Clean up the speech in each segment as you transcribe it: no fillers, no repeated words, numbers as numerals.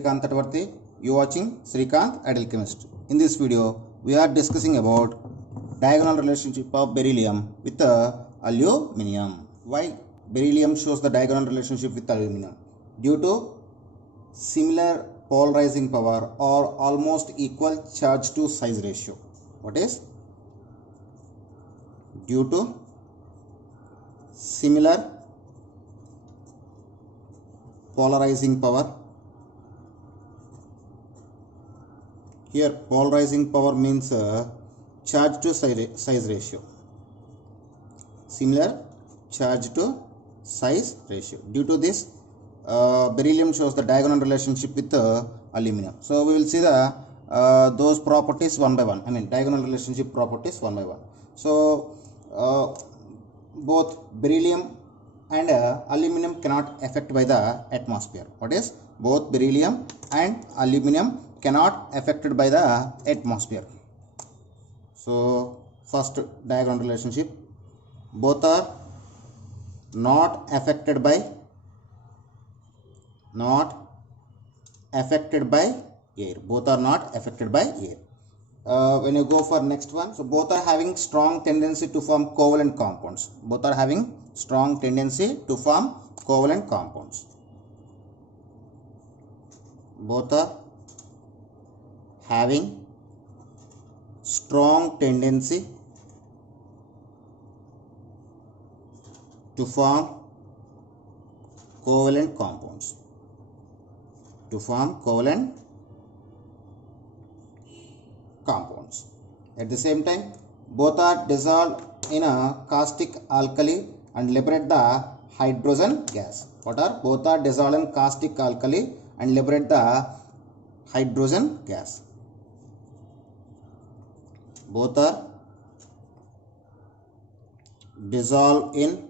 Srikanth Tatvarthi. You are watching Srikanth Ideal Chemist. In this video, we are discussing about diagonal relationship of beryllium with aluminum. Why beryllium shows the diagonal relationship with aluminum? Due to similar polarizing power or almost equal charge to size ratio. What is? Due to similar polarizing power. Here polarizing power means charge to size ratio. Similar charge to size ratio. Due to this, beryllium shows the diagonal relationship with aluminum. So we will see the those properties one by one. I mean diagonal relationship properties one by one. So both beryllium and aluminum cannot affect by the atmosphere. What is? Both beryllium and aluminum cannot affected by the atmosphere. So first diagonal relationship, both are not affected by air. Both are not affected by air. When you go for next one, so both are having strong tendency to form covalent compounds. Both are having strong tendency to form covalent compounds. Both are having strong tendency to form covalent compounds. At the same time, both are dissolved in a caustic alkali and liberate the hydrogen gas. What are? Both are dissolved in caustic alkali and liberate the hydrogen gas. Both are dissolved in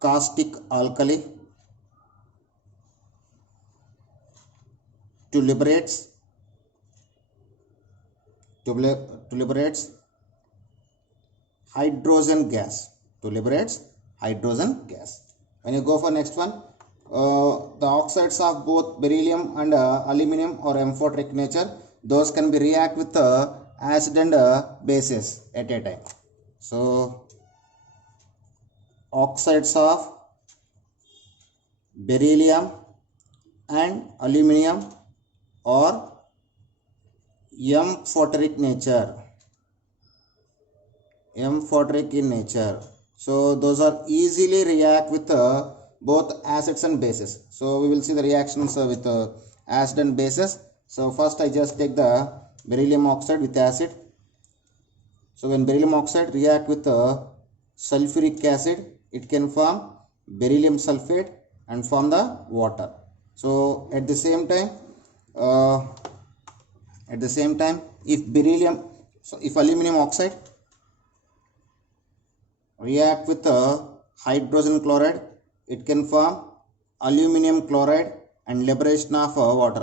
caustic alkali to liberates hydrogen gas. When you go for next one, the oxides of both beryllium and aluminum are amphoteric nature. Those can be react with acid and bases at a time. So oxides of beryllium and aluminum are amphoteric in nature. So those are easily react with both acids and bases. So we will see the reactions with acid and bases. So first I just take the beryllium oxide with acid. So when beryllium oxide react with sulfuric acid, it can form beryllium sulfate and form the water. So at the same time, if aluminum oxide react with hydrogen chloride, it can form aluminum chloride and liberation of water,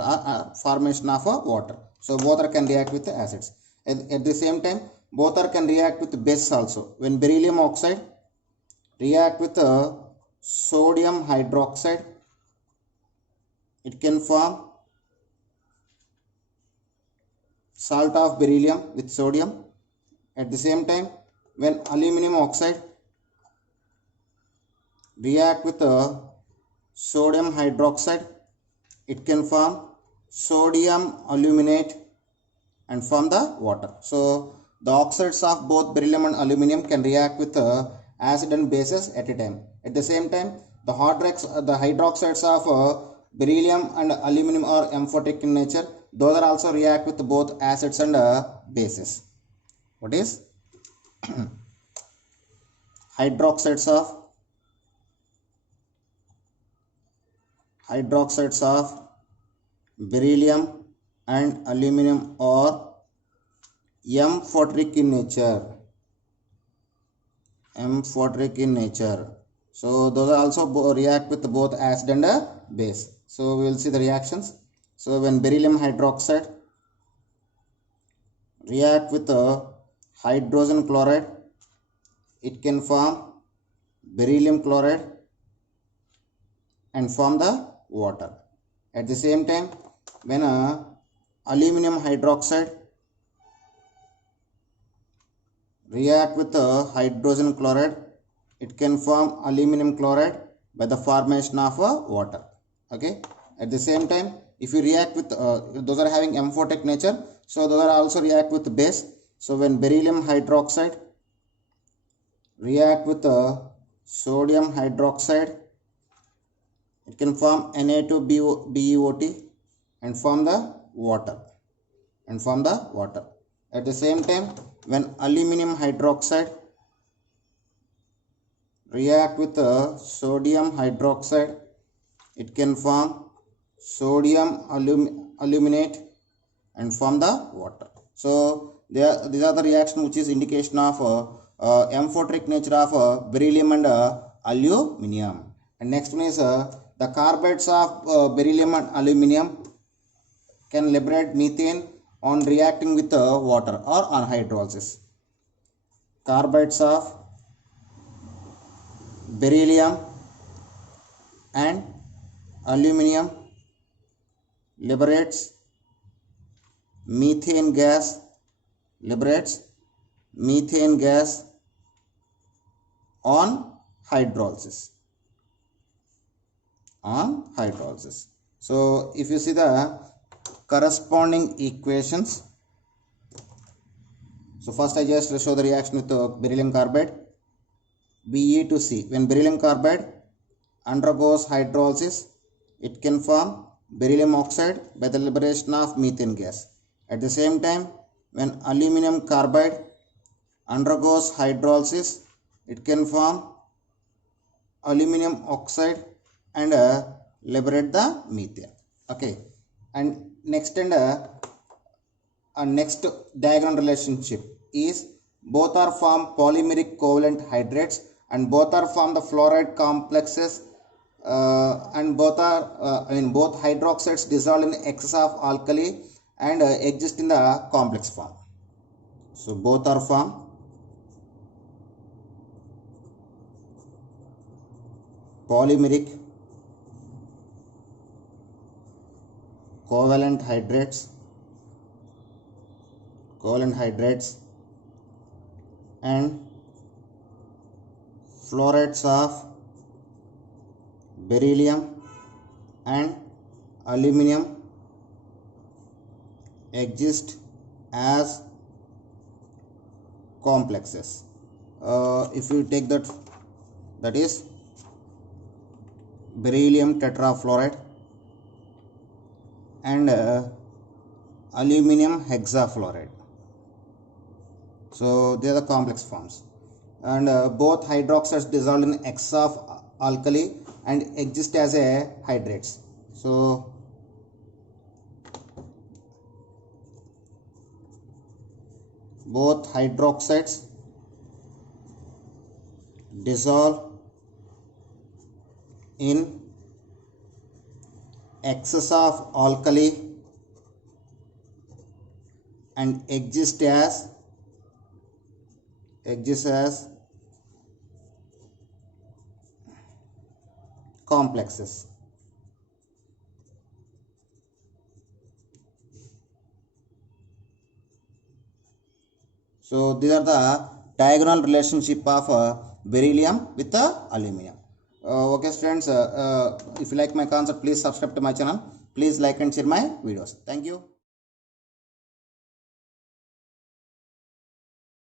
formation of water. So both are can react with the acids. At the same time, both are can react with bases also. When beryllium oxide react with sodium hydroxide, it can form salt of beryllium with sodium. At the same time, when aluminum oxide react with sodium hydroxide, it can form sodium aluminate and form the water. So the oxides of both beryllium and aluminum can react with acid and bases at a time. At the same time, the hydroxides of beryllium and aluminum are amphoteric in nature. Those are also react with both acids and bases. What is? Hydroxides of beryllium and aluminum are amphoteric in nature. So those are also react with both acid and base. So we will see the reactions. So when beryllium hydroxide react with hydrogen chloride, it can form beryllium chloride and form the water. At the same time, when aluminum hydroxide react with hydrogen chloride, it can form aluminum chloride by the formation of water. Okay. At the same time, if you react with those are having amphotech nature, so those are also react with base. So when beryllium hydroxide react with sodium hydroxide, it can form Na2BeOT and form the water. At the same time, when aluminum hydroxide react with sodium hydroxide, it can form sodium aluminate and form the water. So these are the reaction which is indication of amphoteric nature of beryllium and aluminum. And next one is the carbides of beryllium and aluminum can liberate methane on reacting with water or on hydrolysis. Carbides of beryllium and aluminum liberates methane gas on hydrolysis. So if you see the corresponding equations, so first I just show the reaction with beryllium carbide, Be to C. When beryllium carbide undergoes hydrolysis, it can form beryllium oxide by the liberation of methane gas. At the same time, when aluminum carbide undergoes hydrolysis, it can form aluminum oxide and liberate the methane. Okay. And next next diagonal relationship is both are form polymeric covalent hydrates and both are form the fluoride complexes and both are both hydroxides dissolved in excess of alkali and exist in the complex form. So both are form polymeric covalent hydrates and fluorides of beryllium and aluminum exist as complexes. If you take that is beryllium tetrafluoride and aluminum hexafluoride. So they are the complex forms, and both hydroxides dissolved in excess of alkali and exist as a hydrates. So both hydroxides dissolve in excess of alkali and exist as complexes. So these are the diagonal relationship of beryllium with aluminum. Okay students, if you like my concept, please subscribe to my channel. Please like and share my videos. Thank you.